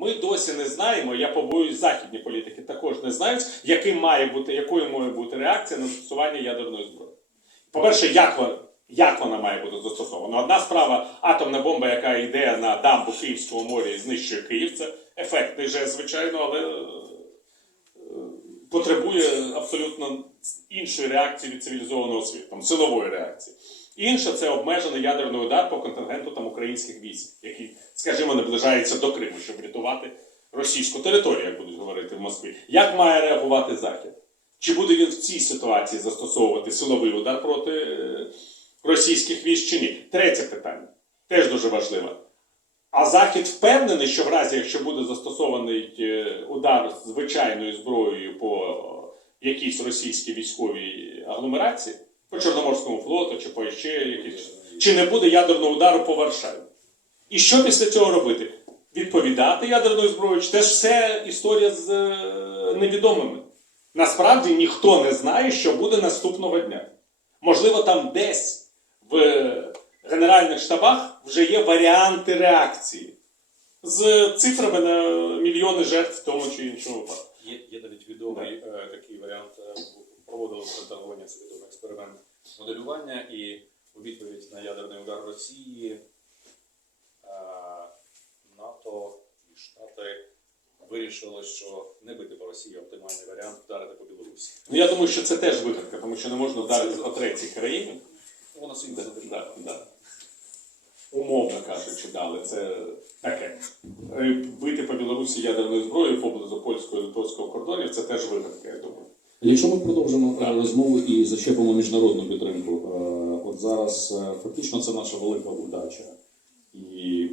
Ми досі не знаємо, я побоююсь, західні політики також не знають, яким має бути, якою має бути реакція на застосування ядерної зброї. По-перше, як, вона- як вона має бути застосована? Одна справа атомна бомба, яка йде на дамбу Київського моря і знищує Київ, це ефектний жест, звичайно, але е, потребує абсолютно іншої реакції від цивілізованого світу, там, силової реакції. Інше це обмежений ядерний удар по контингенту там, українських військ, які, скажімо, наближаються до Криму, щоб врятувати російську територію, як будуть говорити в Москві. Як має реагувати Захід? Чи буде він в цій ситуації застосовувати силовий удар проти е, російських військ чи ні? Третє питання теж дуже важливе. А Захід впевнений, що в разі, якщо буде застосований е, удар звичайною зброєю по якійсь російській військовій агломерації, по Чорноморському флоту чи по ще якісь, чи не буде ядерного удару по Варшаві? І що після цього робити? Відповідати ядерною зброєю? Чи теж все історія з е, невідомими? Насправді ніхто не знає, що буде наступного дня. Можливо, там десь в генеральних штабах вже є варіанти реакції з цифрами на мільйони жертв в тому чи іншому випадку. Є, є навіть відомий е, такий варіант, е, проводили в це відомий експеримент моделювання, і у відповідь на ядерний удар Росії е, НАТО і Штати вирішили, що не бити по Росії оптимальний варіант вдарити по Білорусі. Ну, я думаю, що це теж вигадка, тому що не можна вдарити по третій країні. Вона Да, да, да. Умовно кажучи, дали. Це таке. Е, Бити по Білорусі ядерною зброєю поблизу польського і литовського кордонів це теж вигадка, я думаю. Якщо ми продовжимо е, розмову і зачепимо міжнародну підтримку, е, от зараз е, фактично це наша велика удача, і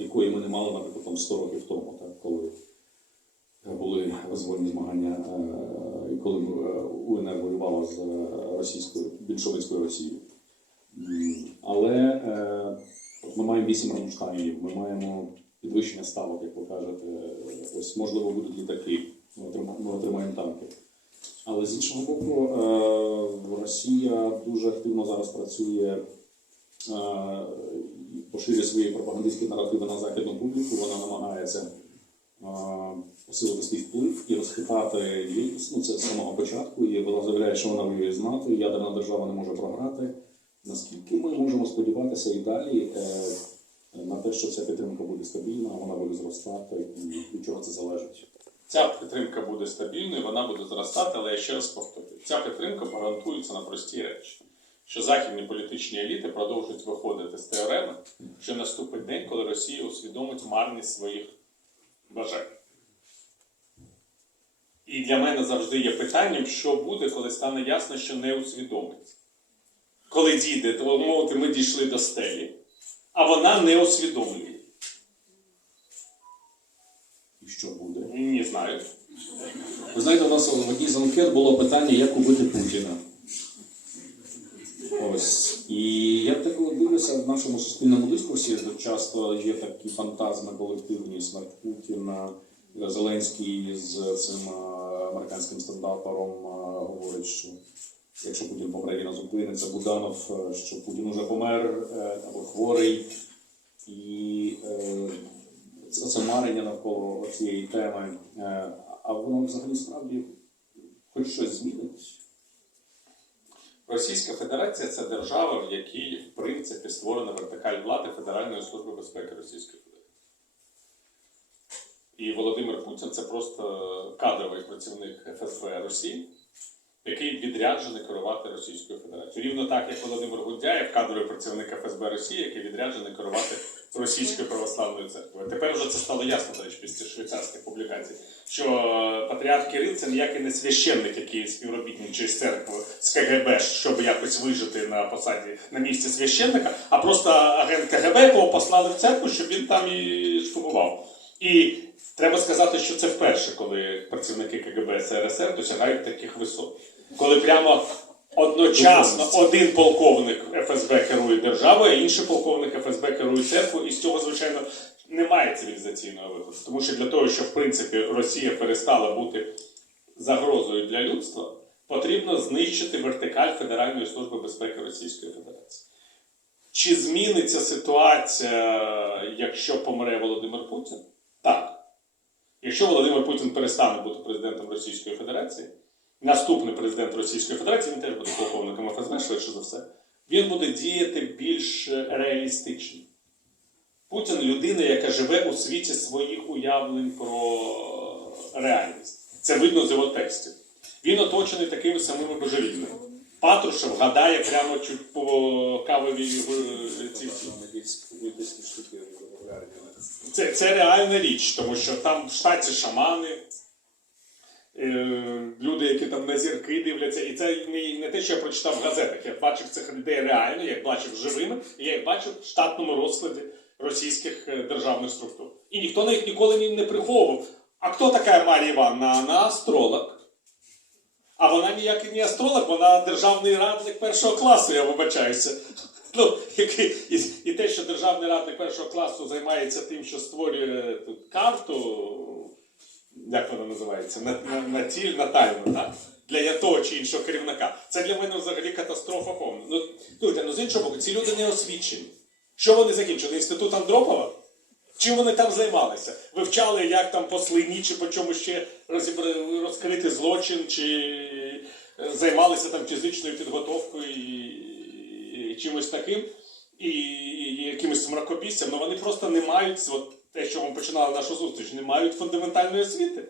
якої ми не мали, наприклад, там 100 років тому, так, коли були визвольні змагання, і коли УНР воювала з російською більшовицькою Росією. Але от ми маємо вісім Рамштайнів, ми маємо підвищення ставок, як ви кажете. Ось можливо будуть літаки, ми отримаємо, танки. Але з іншого боку, е, Росія дуже активно зараз працює, е, і поширює свої пропагандистські наративи на західну публіку. Вона намагається е, посилити свій вплив і розхитати. Ну, це з самого початку. І вона заявляє, що вона воює з НАТО, ядерна держава не може програти. Наскільки ми можемо сподіватися і далі на те, що ця підтримка буде стабільна, вона буде зростати, і від чого це залежить? Ця підтримка буде стабільною, вона буде зростати, але я ще раз повторюю, ця підтримка гарантується на прості речі. Що західні політичні еліти продовжують виходити з теореми, що наступить день, коли Росія усвідомить марність своїх бажань. І для мене завжди є питанням, що буде, коли стане ясно, що не усвідомить. Коли дійде, то мовити, ми дійшли до стелі, а вона не усвідомлює. І що буде? Не знаю. Ви знаєте, у нас в одній з анкет було питання, як убити Путіна. Ось. І я так дивлюся в нашому суспільному дискурсі, часто є такі фантазми колективні, смерть Путіна, Зеленський з цим е, американським стендапером е, говорить, що якщо Путін помре, він зупиниться, Буданов, е, що Путін уже помер е, або хворий. І е, це, це марення навколо цієї теми. Е, а воно взагалі справді хоч щось змінить. Російська Федерація це держава, в якій, в принципі, створена вертикаль влади Федеральної служби безпеки Російської Федерації. І Володимир Путін це просто кадровий працівник ФСБ Росії, який відряджений керувати Російською Федерацією. Рівно так, як Володимир Гундяєв, кадровий працівник ФСБ Росії, який відряджений керувати Російською православною церквою. Тепер вже це стало ясно, до речі, після швейцарських публікацій, що патріарх Кирил це ніякий не священник, який співробітничає з церквою з КГБ, щоб якось вижити на посаді на місці священника, а просто агент КГБ, якого послали в церкву, щоб він там і штурмував. І треба сказати, що це вперше, коли працівники КГБ СРСР досягають таких висот. Коли прямо одночасно один полковник ФСБ керує державою, а інший полковник ФСБ керує церквою, і з цього, звичайно, немає цивілізаційного виходу. Тому що для того, щоб в принципі Росія перестала бути загрозою для людства, потрібно знищити вертикаль Федеральної служби безпеки Російської Федерації. Чи зміниться ситуація, якщо помре Володимир Путін? Так. Якщо Володимир Путін перестане бути президентом Російської Федерації, наступний президент Російської Федерації, він теж буде полковником ФСБ, швидше за все, він буде діяти більш реалістично. Путін людина, яка живе у світі своїх уявлень про реальність. Це видно з його текстів. Він оточений такими самими божевільними. Патрушев гадає прямо чуть по кавовій. Це, це реальна річ, тому що там в штаті шамани, люди, які там на зірки дивляться. І це не, не те, що я прочитав в газетах. Я бачив цих людей реально, я їх бачив живими, і я їх бачив в штатному розкладі російських е, державних структур. І ніхто на їх ніколи не приховував. А хто така Марія Івановна? Вона астролог. А вона ніякий не астролог, вона державний радник першого класу, я вибачаюся. Ну, і, і те, що державний радник першого класу займається тим, що створює тут карту, як вона називається, на, на, на тіль натальну, так? Для того чи іншого керівника. Це для мене взагалі катастрофа повна. Ну, слухайте, ну з іншого боку, ці люди не освічені. Що вони закінчили? Інститут Андропова? Чим вони там займалися? Вивчали, як там по слині, чи по чому ще розкрити злочин, чи е, займалися там фізичною підготовкою і, чимось таким, і, якимось мракобіссям, але вони просто не мають, от те, що ми починали нашу зустріч, не мають фундаментальної освіти.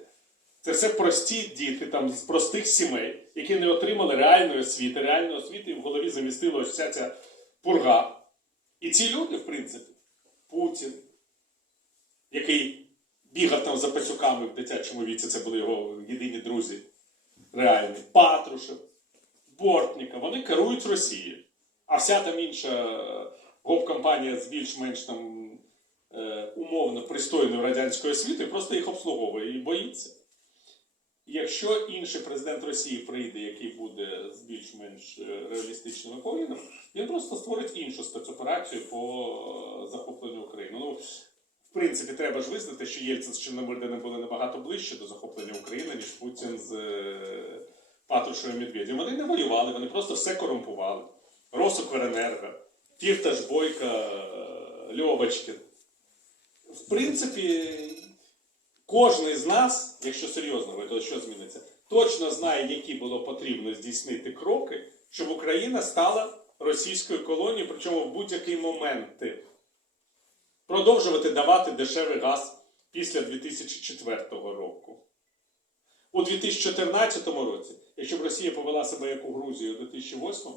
Це все прості діти там з простих сімей, які не отримали реальної освіти, реальної освіти, і в голові замістила ось ця ця пурга. І ці люди, в принципі, Путін, який бігав там за пацюками в дитячому віці, це були його єдині друзі реальні, Патрушев, Бортніка, вони керують Росією. А вся там інша е, гоп-компанія з більш-менш там умовно пристойною радянською освітою просто їх обслуговує і боїться. Якщо інший президент Росії прийде, який буде з більш-менш е, реалістичними поглядами, він просто створить іншу спецоперацію по е, захопленню України. Ну, в принципі, треба ж визнати, що Єльцин з Чорномирдиним були набагато ближче до захоплення України, ніж Путін з е, Патрушевим Медведєм. Вони не воювали, вони просто все корумпували. Росукренерго, Фірташ, Бойка, е, Льовочкін. В принципі, кожен з нас, якщо серйозно говорити, то що зміниться, точно знає, які було потрібно здійснити кроки, щоб Україна стала російською колонією, причому в будь-який момент. Продовжувати давати дешевий газ після 2004 року. У 2014 році, якщо б Росія повела себе як у Грузії у 2008,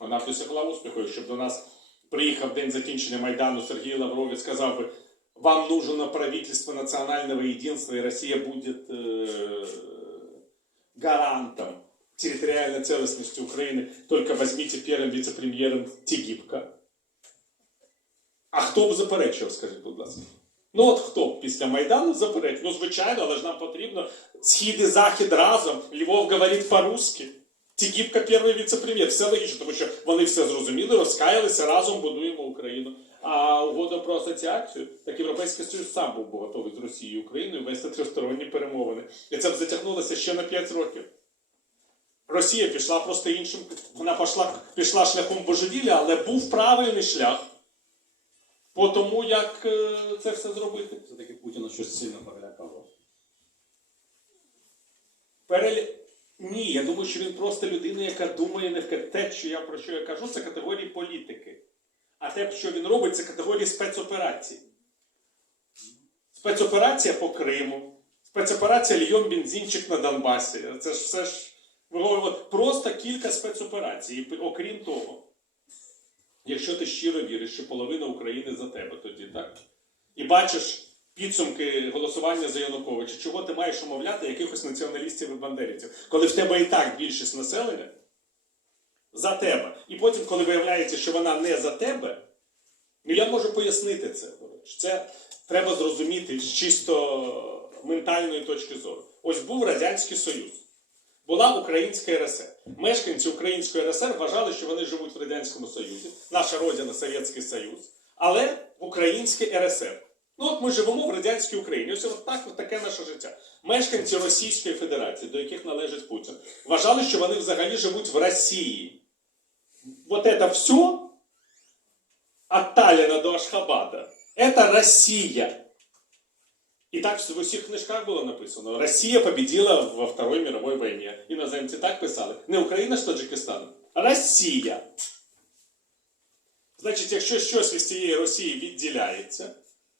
вона б досягла успіху, якщо б до нас приїхав день закінчення Майдану Сергій Лавров і сказав би, вам нужно правительство национального единства, и Россия будет э, гарантом территориальной целостности Украины. Только возьмите первым вице-прем'єром Тігіпка. А хто б заперечував, скажіть, будь ласка? Ну от хто б після Майдану заперечував? Ну, звичайно, але ж нам потрібно схід і захід разом. Львов говорить по-русски. Тігіпка перший віце-прем'єр. Все логічно, тому що вони все зрозуміли, розкаялися, разом будуємо Україну. А угода про асоціацію, так Європейський Союз сам був би готовий з Росією і Україною вести тристоронні перемовини. І це б затягнулося ще на 5 років. Росія пішла просто іншим. Вона пішла, пішла шляхом божевілля, але був правильний шлях по тому, як е, це все зробити. Все-таки Путіна щось сильно перелякало. Перелі... Ні, я думаю, що він просто людина, яка думає не в те, що я про що я кажу, це категорії політики. А те, що він робить, це категорії спецоперацій. Спецоперація по Криму, спецоперація Льйом бензинчик на Донбасі. Це ж все ж просто кілька спецоперацій. І окрім того, якщо ти щиро віриш, що половина України за тебе тоді, так? І бачиш підсумки голосування за Януковича, чого ти маєш умовляти якихось націоналістів і бандерівців, коли в тебе і так більшість населення за тебе. І потім, коли виявляється, що вона не за тебе, ну я можу пояснити це. Це треба зрозуміти з чисто ментальної точки зору. Ось був Радянський Союз. Була Українська РСР. Мешканці Української РСР вважали, що вони живуть в Радянському Союзі, наша родина Совєтський Союз, але в Українській РСР. Ну от ми живемо в радянській Україні. Ось от так, от таке наше життя. Мешканці Російської Федерації, до яких належить Путін, вважали, що вони взагалі живуть в Росії. Вот это все от Таллина до Ашхабада – это Россия. І так в усіх книжках було написано: Росія победила во Второй мировой війні. Іноземці так писали. Не Україна з Таджикистаном, а Росія. Значить, якщо щось від цієї Росії відділяється,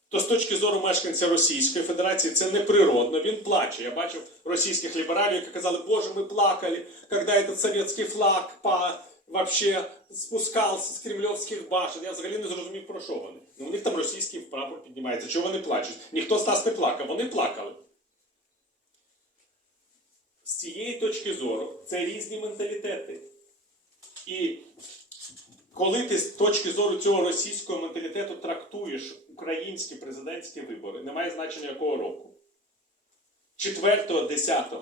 то з точки зору мешканця Російської Федерації це неприродно. Він плаче. Я бачив російських лібералів, які казали, Боже, ми плакали, коли этот совєтський флаг по, вообще спускався з кремльовських башен. Я взагалі не зрозумів, про що вони. Ну, у них там російський прапор піднімається. Чого вони плачуть? Ніхто з нас не плакав, вони плакали. З цієї точки зору це різні менталітети. І коли ти з точки зору цього російського менталітету трактуєш українські президентські вибори, немає значення якого року. 4, 10,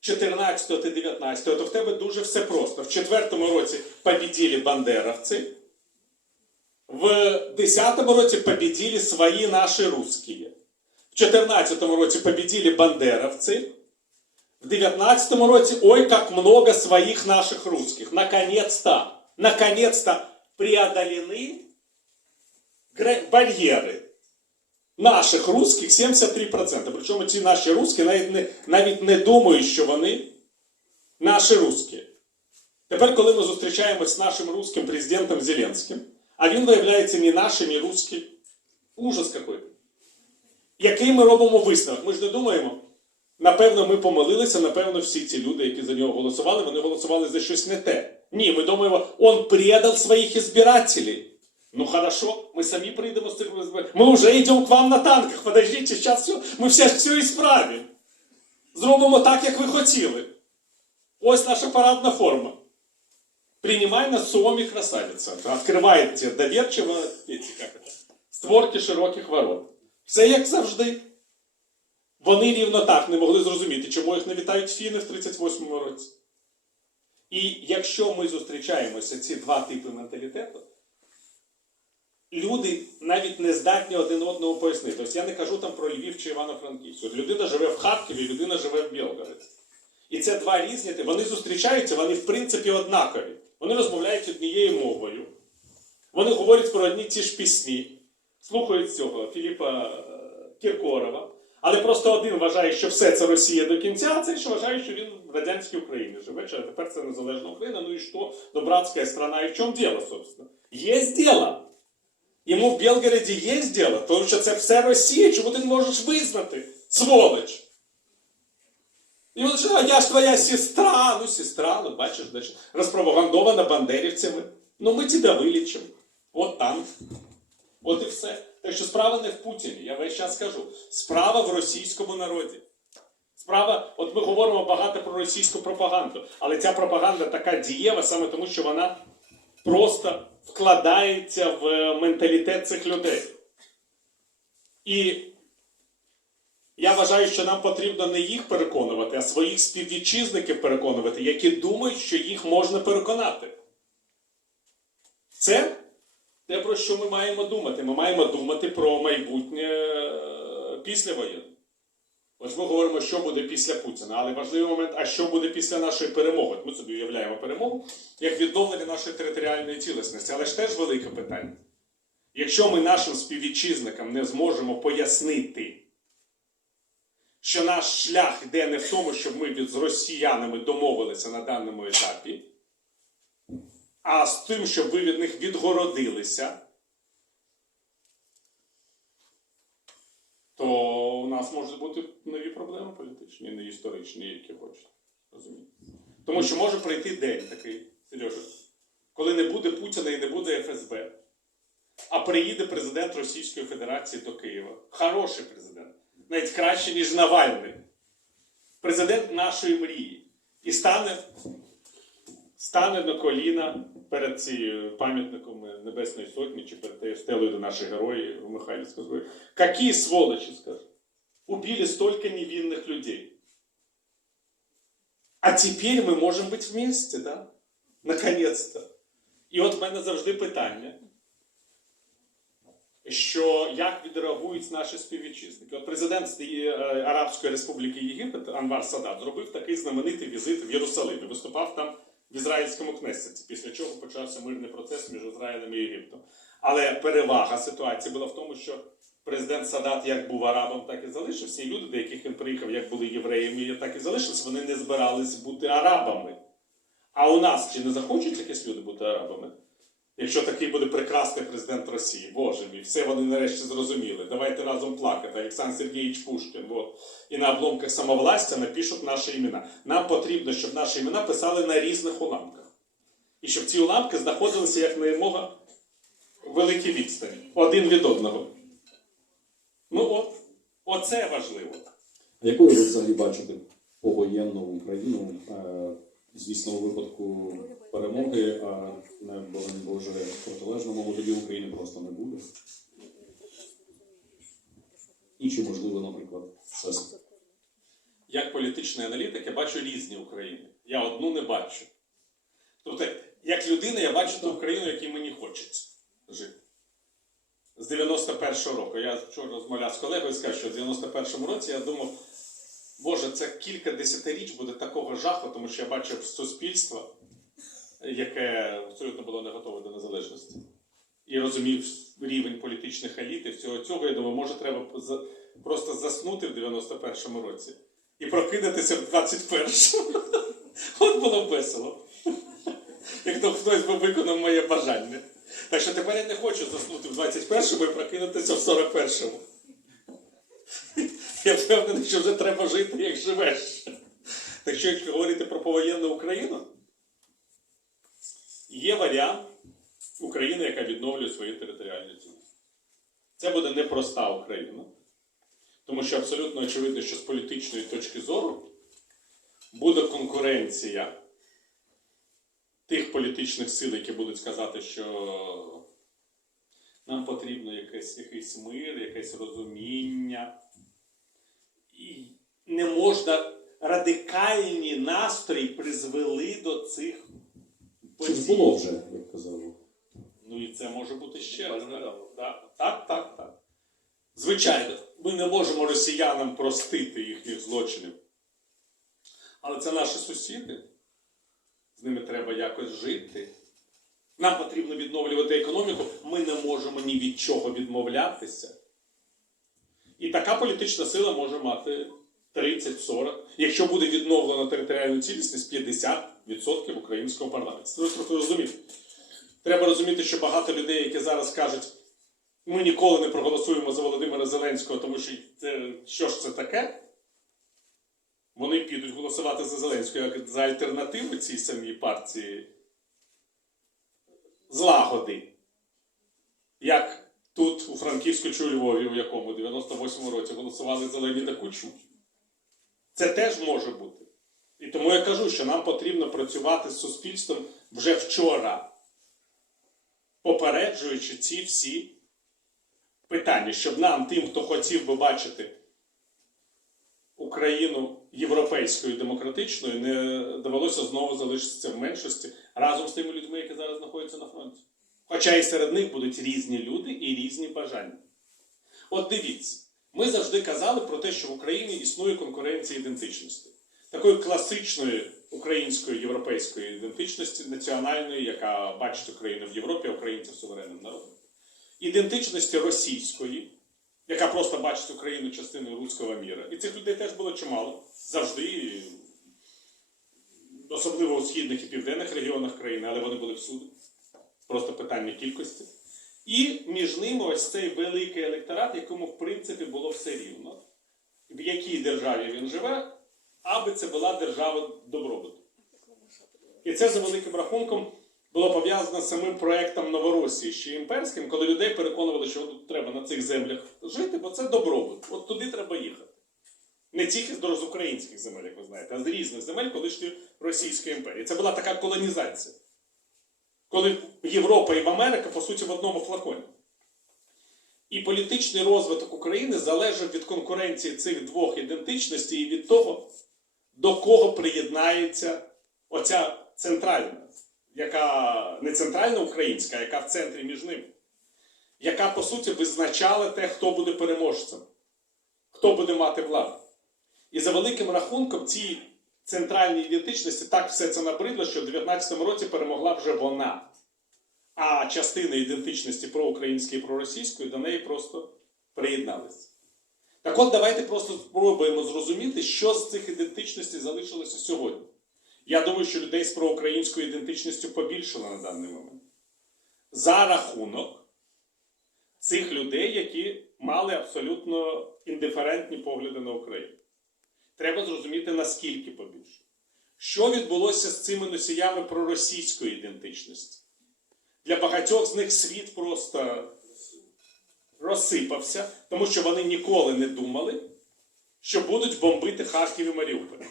14 та 19, то в тебе дуже все просто. В 4 році побіділи бандеровці, в 10 році побіділи свої наші русські. В 14 році побіділи бандеровці. В 19 році, ой, как много своих наших русских. Наконец-то, наконец-то преодолены гра- бар'єри Наших русських 73%. Причому ці наші русські навіть не, навіть не думають, що вони наші русські. Тепер, коли ми зустрічаємось з нашим русським президентом Зеленським, а він виявляється не нашим, і русський, ужас какой. Який ми робимо висновок? Ми ж не думаємо. Напевно, ми помилилися, напевно, всі ці люди, які за нього голосували, вони голосували за щось не те. Ні, ми думаємо, он предал своїх избирателей. Ну хорошо, ми самі прийдемо з цих избирателей. Ми вже йдемо к вам на танках. Подождіть, зараз все, ми все, все ісправимо. Зробимо так, як ви хотіли. Ось наша парадна форма. Принимай на сомі красавиця. Відкриваєте довірчиво, эти, як это, створки широких ворот. Все як завжди. Вони рівно так не могли зрозуміти, чому їх не вітають фіни в 38-му році. І якщо ми зустрічаємося ці два типи менталітету, люди навіть не здатні один одному пояснити. Тобто я не кажу там про Львів чи Івано-Франківськ. От людина живе в Харкові, людина живе в Білгороді. І це два різні, вони зустрічаються, вони в принципі однакові. Вони розмовляють однією мовою. Вони говорять про одні ті ж пісні, слухають цього Філіпа е, Кіркорова. Але просто один вважає, що все це Росія до кінця, а цей ще вважає, що він в радянській Україні живе, що тепер це незалежна Україна. Ну і що? Ну, братська страна, і в чому діло, собственно? Є діло. Йому в Білгороді є діло, тому що це все Росія, чому ти не можеш визнати? Сволоч! І він що, а я ж твоя сестра, ну сестра, ну бачиш, значить, розпропагандована бандерівцями. Ну ми тебе вилічимо. От там. От і все. Так що справа не в Путіні, я весь час кажу. Справа в російському народі. Справа, от ми говоримо багато про російську пропаганду, але ця пропаганда така дієва саме тому, що вона просто вкладається в менталітет цих людей. І я вважаю, що нам потрібно не їх переконувати, а своїх співвітчизників переконувати, які думають, що їх можна переконати. Це те, про що ми маємо думати. Ми маємо думати про майбутнє е, після воєнне. Ось ми говоримо, що буде після Путіна, але важливий момент, а що буде після нашої перемоги. Ми собі уявляємо перемогу як відновлення нашої територіальної цілісності, але ж теж велике питання. Якщо ми нашим співвітчизникам не зможемо пояснити, що наш шлях йде не в тому, щоб ми з росіянами домовилися на даному етапі, а з тим, щоб ви від них відгородилися, то нас можуть бути нові проблеми політичні, не історичні, які хочете. Розумієте? Тому що може прийти день такий, Сережа, коли не буде Путіна і не буде ФСБ, а приїде президент Російської Федерації до Києва. Хороший президент, навіть краще, ніж Навальний. Президент нашої мрії. І стане стане на коліна перед цією пам'ятником Небесної Сотні чи перед стелою до наших героїв у Михайлівську зброю. Какие сволочи, скажу. Убили столько невинных людей. А теперь ми можемо бути вместе, да? Наконец-то. І от в мене завжди питання, що як відреагують наші співвітчизники. От президент е, Арабської Республіки Єгипет Анвар Садат зробив такий знаменитий візит в Єрусалим і виступав там в ізраїльському кнесеті, після чого почався мирний процес між Ізраїлем і Єгиптом. Але перевага ситуації була в тому, що президент Садат як був арабом, так і залишився. І люди, до яких він приїхав, як були євреями, так і залишилися, вони не збирались бути арабами. А у нас чи не захочуть якісь люди бути арабами? Якщо такий буде прекрасний президент Росії, Боже мій, все вони нарешті зрозуміли. Давайте разом плакати. Олександр Сергійович Пушкін. Вот. І на обломках самовластя напишуть наші імена. Нам потрібно, щоб наші імена писали на різних уламках. І щоб ці уламки знаходилися як наймога великій відстані. Один від одного. Ну от, оце важливо. А якою ви взагалі бачите повоєнну Україну? Е, Звісно, у випадку перемоги, а не Боже протилежному, бо тоді України просто не буде. І чи можливо, наприклад, це Як політичний аналітик, я бачу різні України. Я одну не бачу. Тобто, як людина, я бачу ту Україну, в якій мені хочеться жити. З 91-го року. Я вчора розмовляв з колегою і сказав, що в 91-му році я думав, Боже, це кілька десятиріч буде такого жаху, тому що я бачив суспільство, яке абсолютно було не готове до незалежності. І розумів рівень політичних еліт і всього цього. Я думаю, може, треба просто заснути в 91-му році і прокидатися в 21-му. От було б весело. Як то хтось би виконав моє бажання. Так що тепер я не хочу заснути в 21-му і прокинутися в 41-му. Я впевнений, що вже треба жити, як живеш. Так що, якщо говорити про повоєнну Україну, є варіант України, яка відновлює свою територіальну цілісність. Це буде непроста Україна, тому що абсолютно очевидно, що з політичної точки зору буде конкуренція тих політичних сил, які будуть сказати, що нам потрібно якийсь, якийсь мир, якесь розуміння. І не можна радикальні настрої призвели до цих Чи ж було вже, як казав? Ну і це може бути ще раз. Так, так, так, так. Звичайно, ми не можемо росіянам простити їхніх злочинів. Але це наші сусіди. З ними треба якось жити. Нам потрібно відновлювати економіку. Ми не можемо ні від чого відмовлятися. І така політична сила може мати 30-40, якщо буде відновлена територіальна цілісність 50% українського парламенту. Ви розумієте. Треба розуміти, що багато людей, які зараз кажуть, ми ніколи не проголосуємо за Володимира Зеленського, тому що це, що ж це таке? Вони підуть голосувати за Зеленського як за альтернативу цій самій партії злагоди. Як тут, у Франківську чи у Львові, у якому 98-му році голосували за Леоніда Кучу. Це теж може бути. І тому я кажу, що нам потрібно працювати з суспільством вже вчора попереджуючи ці всі питання, щоб нам, тим, хто хотів би бачити Україну європейською демократичною, не довелося знову залишитися в меншості разом з тими людьми, які зараз знаходяться на фронті. Хоча і серед них будуть різні люди і різні бажання. От дивіться, ми завжди казали про те, що в Україні існує конкуренція ідентичності. Такої класичної української європейської ідентичності, національної, яка бачить Україну в Європі, а українців суверенним народом. Ідентичності російської, яка просто бачить Україну частиною руського міра. І цих людей теж було чимало. Завжди, особливо у східних і південних регіонах країни, але вони були всюди. Просто питання кількості. І між ними ось цей великий електорат, якому, в принципі, було все рівно, в якій державі він живе, аби це була держава добробуту. І це за великим рахунком було пов'язано з самим проектом Новоросії, ще імперським, коли людей переконували, що тут треба на цих землях жити, бо це добробут. От туди треба їхати. Не тільки з українських земель, як ви знаєте, а з різних земель колишньої Російської імперії. Це була така колонізація. Коли Європа і Америка, по суті, в одному флаконі. І політичний розвиток України залежав від конкуренції цих двох ідентичностей і від того, до кого приєднається оця центральна, яка не центральна українська, яка в центрі між ними, яка, по суті, визначала те, хто буде переможцем, хто буде мати владу. І за великим рахунком цій центральній ідентичності так все це набридло, що в 19-му році перемогла вже вона. А частина ідентичності проукраїнської і проросійської до неї просто приєдналися. Так от давайте просто спробуємо зрозуміти, що з цих ідентичностей залишилося сьогодні. Я думаю, що людей з проукраїнською ідентичністю побільшало на даний момент. За рахунок цих людей, які мали абсолютно індиферентні погляди на Україну. Треба зрозуміти, наскільки побільше. Що відбулося з цими носіями проросійської ідентичності? Для багатьох з них світ просто розсипався, тому що вони ніколи не думали, що будуть бомбити Харків і Маріуполь.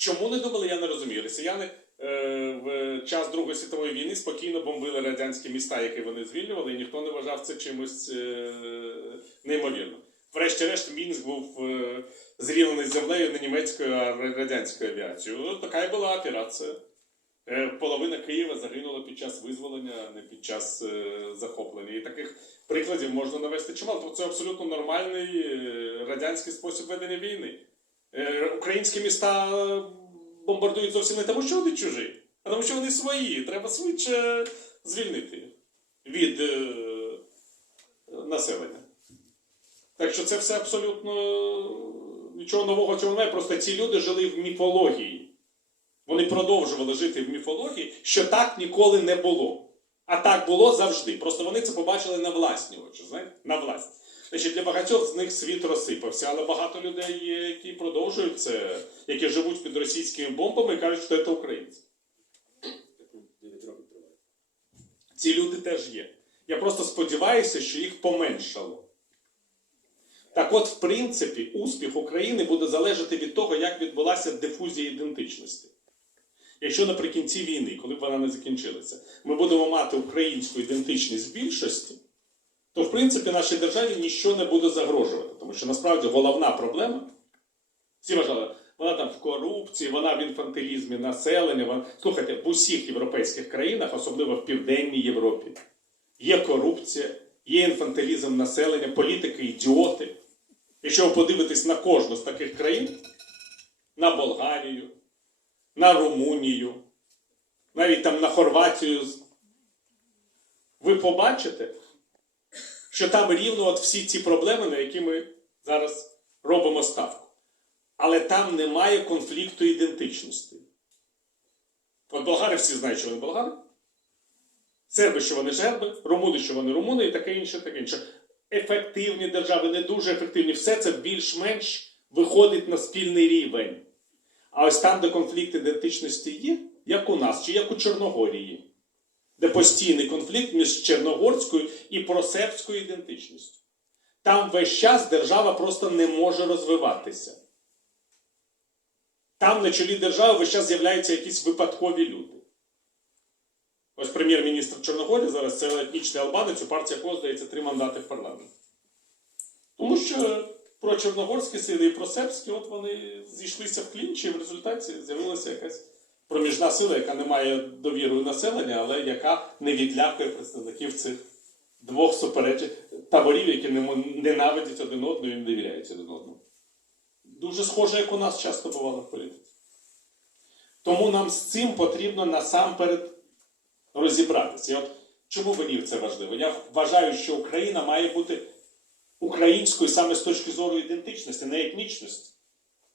Чому не думали, я не розумію. Росіяни е, в час Другої світової війни спокійно бомбили радянські міста, які вони звільнювали, і ніхто не вважав це чимось е, неймовірним. Врешті-решт, Мінськ був е, зрівняний з землею не німецькою, а радянською авіацією. Ну, така й була операція. Е, Половина Києва загинула під час визволення, а не під час е, захоплення. І таких прикладів можна навести чимало. Тобто це абсолютно нормальний е, радянський спосіб ведення війни. Е, Українські міста бомбардують зовсім не тому, що вони чужі, а тому, що вони свої. Треба швидше звільнити від е, населення. Так що це все абсолютно нічого нового цього немає. Просто ці люди жили в міфології. Вони продовжували жити в міфології, що так ніколи не було. А так було завжди. Просто вони це побачили на власні очі. Знаєте? На власні. Значить, для багатьох з них світ розсипався, але багато людей є, які продовжують це, які живуть під російськими бомбами і кажуть, що це українці. 9 років триває. Ці люди теж є. Я просто сподіваюся, що їх поменшало. Так от, в принципі, успіх України буде залежати від того, як відбулася дифузія ідентичності. Якщо наприкінці війни, коли б вона не закінчилася, ми будемо мати українську ідентичність більшості, то в принципі нашій державі нічого не буде загрожувати. Тому що насправді головна проблема, всі вважали, вона там в корупції, вона в інфантилізмі населення. Вона... Слухайте, в усіх європейських країнах, особливо в Південній Європі, є корупція, є інфантилізм населення, політики, ідіоти. Якщо ви подивитесь на кожну з таких країн, на Болгарію, на Румунію, навіть там на Хорватію, ви побачите, що там рівно от всі ці проблеми, на які ми зараз робимо ставку. Але там немає конфлікту ідентичності. От болгари всі знають, що вони болгари. Серби, що вони жерби, румуни, що вони румуни, і таке інше, таке інше. Ефективні держави, не дуже ефективні. Все це більш-менш виходить на спільний рівень. А ось там, де конфлікт ідентичності є, як у нас, чи як у Чорногорії, де постійний конфлікт між чорногорською і просербською ідентичністю. Там весь час держава просто не може розвиватися. Там на чолі держави весь час з'являються якісь випадкові люди. Ось прем'єр-міністр Чорногорії зараз це етнічний албанець, у партії якого здається три мандати в парламенті. Тому що про чорногорські сили і про сербські, от вони зійшлися в клінчі, і в результаті з'явилася якась проміжна сила, яка не має довіри у населення, але яка не відлякує представників цих двох суперечих таборів, які ненавидять один одного і не довіряють один одному. Дуже схоже, як у нас часто бувало в політиці. Тому нам з цим потрібно насамперед розібратися. І от чому мені це важливо? Я вважаю, що Україна має бути українською саме з точки зору ідентичності, не етнічності.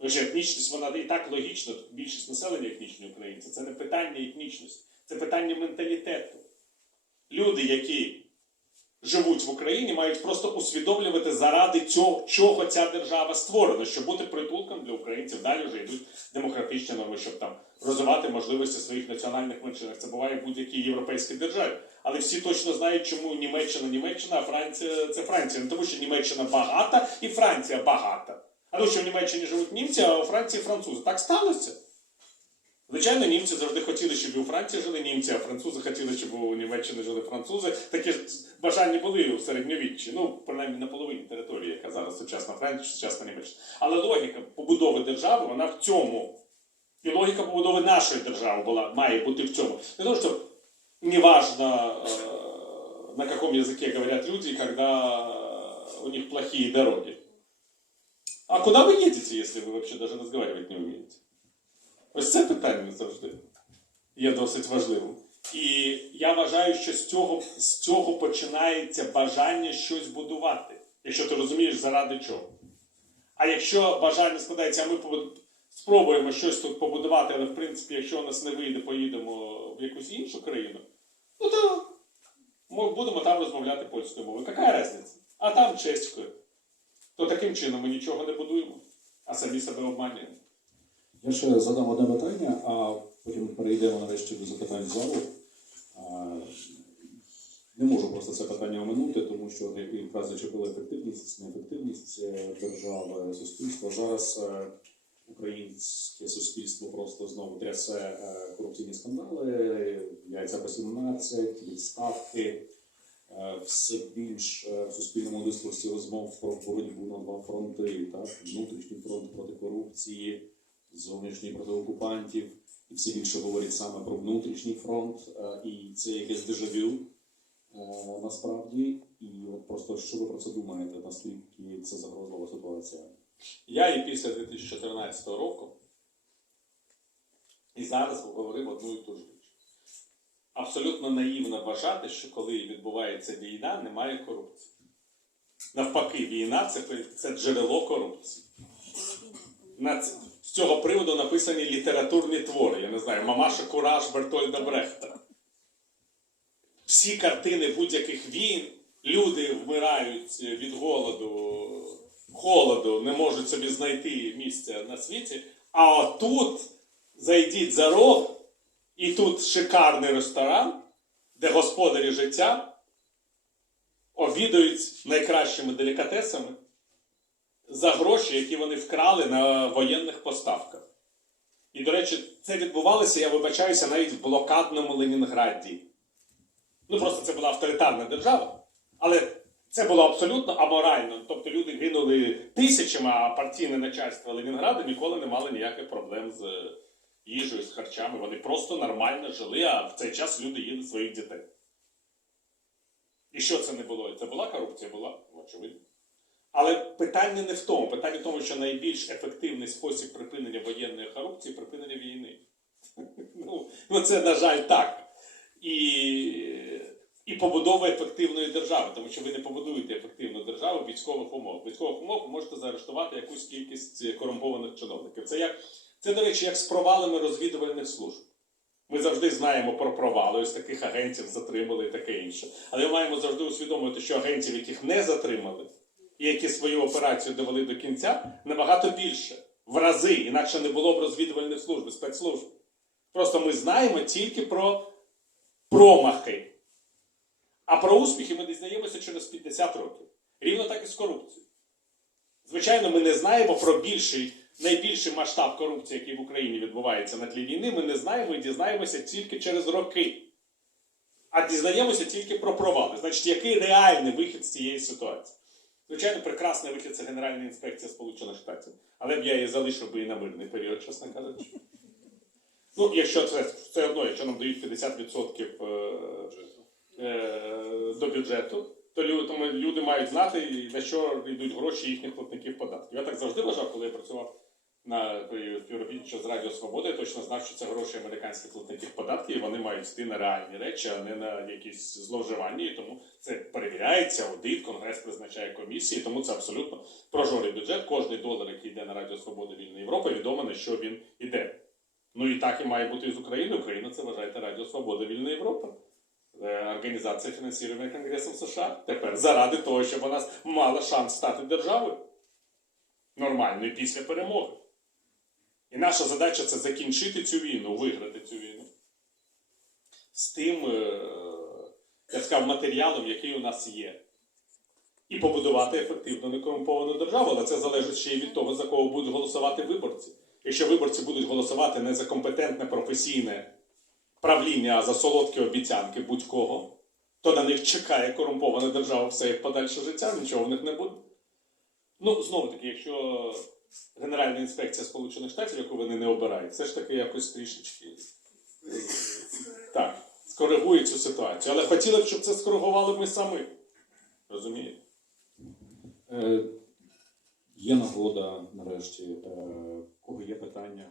Тому етнічність, вона і так логічно, більшість населення етнічні українці. Це не питання етнічності, це питання менталітету. Люди, які живуть в Україні, мають просто усвідомлювати заради цього, чого ця держава створена, щоб бути притулком для українців. Далі вже йдуть демократичні норми, щоб там розвивати можливості своїх національних меншинах. Це буває в будь-якій європейській державі. Але всі точно знають, чому Німеччина Німеччина, а Франція це Франція. Не тому, що Німеччина багата і Франція багата. А тому, що в Німеччині живуть німці, а у Франції французи. Так сталося. Звичайно, німці завжди хотіли, щоб і у Франції жили німці, а французи хотіли, щоб у Німеччині жили французи. Такі ж бажання були у середньовіччі, ну, принаймні на половині території, яка зараз сучасна Франція, сучасна Німеччина. Але логіка побудови держави, вона в цьому. І логіка побудови нашої держави була, має бути в цьому. Не тому, що неважно, э, на каком языке говорят люди, когда у них плохие дороги. А куда вы едете, если ви вообще даже разговаривать не умеете? Ось це питання завжди є досить важливим. І я вважаю, що з цього, з цього починається бажання щось будувати. Якщо ти розумієш, заради чого. А якщо бажання складається, а ми спробуємо щось тут побудувати, але в принципі, якщо у нас не вийде, поїдемо в якусь іншу країну, ну то ми будемо там розмовляти польською мовою. Яка різниця? А там чеською. То таким чином ми нічого не будуємо, а самі себе обманюємо. Я ще задам одне питання, а потім перейдемо нарешті до запитань залу. Не можу просто це питання оминути, тому що якраз зачепили ефективність, неефективність е, держави, суспільства. Зараз е, українське суспільство просто знову трясе е, корупційні скандали, яйця по 17, відставки. Е, Все більш е, в суспільному дискурсі розмов про боротьбу на два фронти, так? внутрішній фронт проти корупції, зовнішній проти окупантів, і все більше говорять саме про внутрішній фронт, е, і це якесь дежавю насправді. І от просто що ви про це думаєте, наскільки це загрозлива ситуація? Я і після 2014 року і зараз говорив одну і ту ж. Абсолютно наївно вважати, що коли відбувається війна, немає корупції. Навпаки, війна це, це джерело корупції. З цього приводу написані літературні твори. Я не знаю, Мамаша Кураж Бертольда Брехта. Всі картини будь-яких війн, люди вмирають від голоду, холоду, не можуть собі знайти місця на світі. А отут зайдіть за рог, і тут шикарний ресторан, де господарі життя обідають найкращими делікатесами за гроші, які вони вкрали на воєнних поставках. І, до речі, це відбувалося, я вибачаюся, навіть в блокадному Ленінграді. Ну, просто це була авторитарна держава, але це було абсолютно аморально. Тобто люди гинули тисячами, а партійне начальство Ленінграду ніколи не мало ніяких проблем з їжею, з харчами. Вони просто нормально жили, а в цей час люди їли своїх дітей. І що це не було? Це була корупція? Була, очевидно. Але питання не в тому. Питання в тому, що найбільш ефективний спосіб припинення воєнної корупції припинення війни. Ну, ну це, на жаль, так. І, і побудова ефективної держави, тому що ви не побудуєте ефективну державу в військових умовах. В військових умовах ви можете заарештувати якусь кількість корумпованих чиновників. Це як це, до речі, як з провалами розвідувальних служб. Ми завжди знаємо про провали, ось таких агентів затримали і таке інше. Але ми маємо завжди усвідомити, що агентів, яких не затримали, і які свою операцію довели до кінця, набагато більше. В рази, інакше не було б розвідувальних служб, спецслужб. Просто ми знаємо тільки про промахи. А про успіхи ми дізнаємося через 50 років. Рівно так і з корупцією. Звичайно, ми не знаємо про більший, найбільший масштаб корупції, який в Україні відбувається на тлі війни. Ми не знаємо і дізнаємося тільки через роки. А дізнаємося тільки про провали. Значить, який реальний вихід з цієї ситуації? Звичайно, прекрасний вихід це Генеральна інспекція Сполучених Штатів. Але б я її залишив би і на мирний період, чесно кажучи. Ну, якщо це все одно, якщо нам дають 50% е, е, до бюджету, то люди, то люди мають знати, на що йдуть гроші їхніх платників податків. Я так завжди вважав, коли я працював на співробітничо з Радіо Свобода, я точно знав, що це гроші американських платників податків, і вони мають йти на реальні речі, а не на якісь зловживання. І тому це перевіряється, аудит, конгрес призначає комісії, тому це абсолютно прожорий бюджет. Кожний долар, який йде на Радіо Свобода Вільна Європа, відомо на що він іде. Ну і так і має бути і з України. Україна це вважаєте Радіо Свобода Вільна Європа. Е, Організація фінансування Конгресом США. Тепер заради того, щоб вона мала шанс стати державою нормальною після перемоги. І наша задача це закінчити цю війну, виграти цю війну з тим, е, я сказав, матеріалом, який у нас є. І побудувати ефективну некорумповану державу, але це залежить ще й від того, за кого будуть голосувати виборці. Якщо виборці будуть голосувати не за компетентне професійне правління, а за солодкі обіцянки будь-кого, то на них чекає корумпована держава все як подальше життя, нічого в них не буде. Ну, знову таки, якщо Генеральна інспекція Сполучених Штатів, яку вони не обирають, все ж таки якось трішечки так, скоригує цю ситуацію. Але хотіли б, щоб це скоригували ми самі. Розумієте? Е, Є нагода нарешті. Е, Кого є питання?